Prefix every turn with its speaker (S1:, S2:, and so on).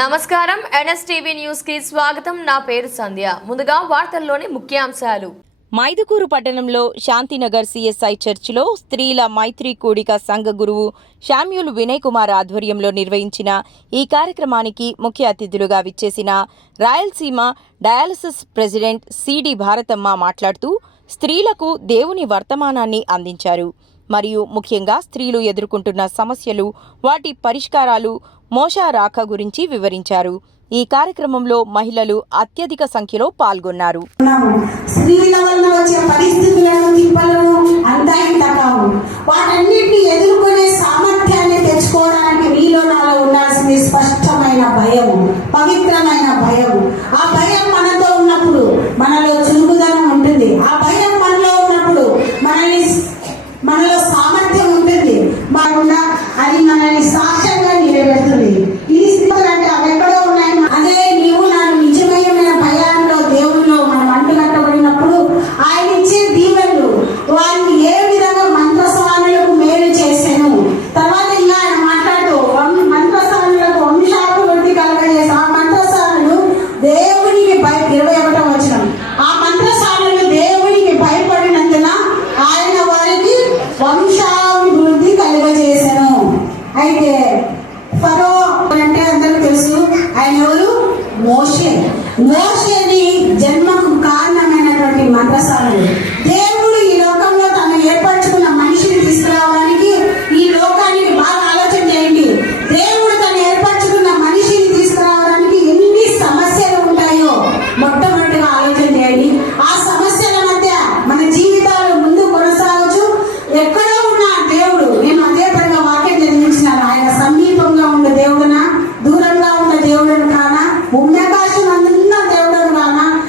S1: నమస్కారం. ఎన్ఎస్టీవీ న్యూస్కి స్వాగతం. నా పేరు సంధ్య. ముందుగా వార్తల్లోని ముఖ్యాంశాలు. మైదుకూరు పట్టణంలో శాంతినగర్ సిఎస్ఐ చర్చిలో స్త్రీల మైత్రి కూడిక సంఘ గురువు శామ్యుల్ వినయ్ కుమార్ ఆధ్వర్యంలో నిర్వహించిన ఈ కార్యక్రమానికి ముఖ్య అతిథులుగా విచ్చేసిన Rayalaseema dialysis president CD Bharathamma మాట్లాడుతూ స్త్రీలకు దేవుని వర్తమానాన్ని అందించారు. మరియు ముఖ్యంగా స్త్రీలు ఎదుర్కొంటున్న సమస్యలు వాటి పరిష్కారాలు మోషారాఖ గురించి వివరించారు. ఈ కార్యక్రమంలో మహిళలు అత్యధిక సంఖ్యలో పాల్గొన్నారు.
S2: స్త్రీల వలన వచ్చే పరిస్థితులను తిప్పలను వాటన్నిటిని ఎదుర్కొనే సామర్థ్యాన్ని తెచ్చుకోవడానికి మీలో నాలో ఉండాల్సింది స్పష్టమైన పవిత్రమైన భయం. బాగున్నా అది మనల్ని సాక్ష్యంగా నిలబెడుతుంది. ఈ సింపుల్ అంటే అవి ఎక్కడో ఉన్నాయి. అదే నీవు నాకు నిజమైన భయాల్లో దేవుల్లో మనం అంటుకట్టబడినప్పుడు ఆయన ఇచ్చే దీవెనలు వారిని ఏ విధంగా మంత్రస్వాములకు మేలు చేశాను? తర్వాత ఇంకా ఆయన మాట్లాడుతూ మంత్రస్వాములకు వంశాపు వృద్ధి కలగజేసి ఆ మంత్రస్వాములు దేవునికి భయ ఇరవై ఒకటో వచ్చిన ఆ మంత్రస్వాములు దేవునికి భయపడినందున ఆయన వారికి వంశ అయితే ఫరో అంటే అందరూ తెలుసు. ఆయన ఎవరు? మోషే. మోషేని జన్మకు కారణమైనటువంటి మద్రసాలు